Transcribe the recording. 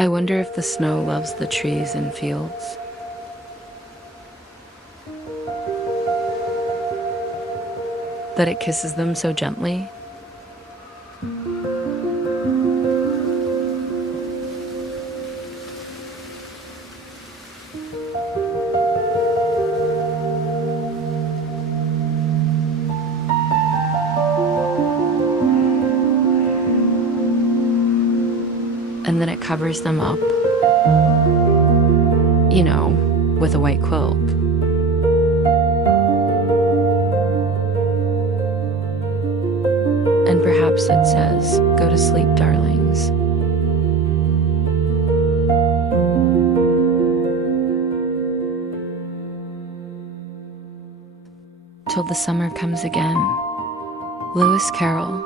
I wonder if the snow loves the trees and fields. That it kisses them so gently. And then it covers them up, with a white quilt. And perhaps it says, "Go to sleep, darlings." Till the summer comes again. Lewis Carroll.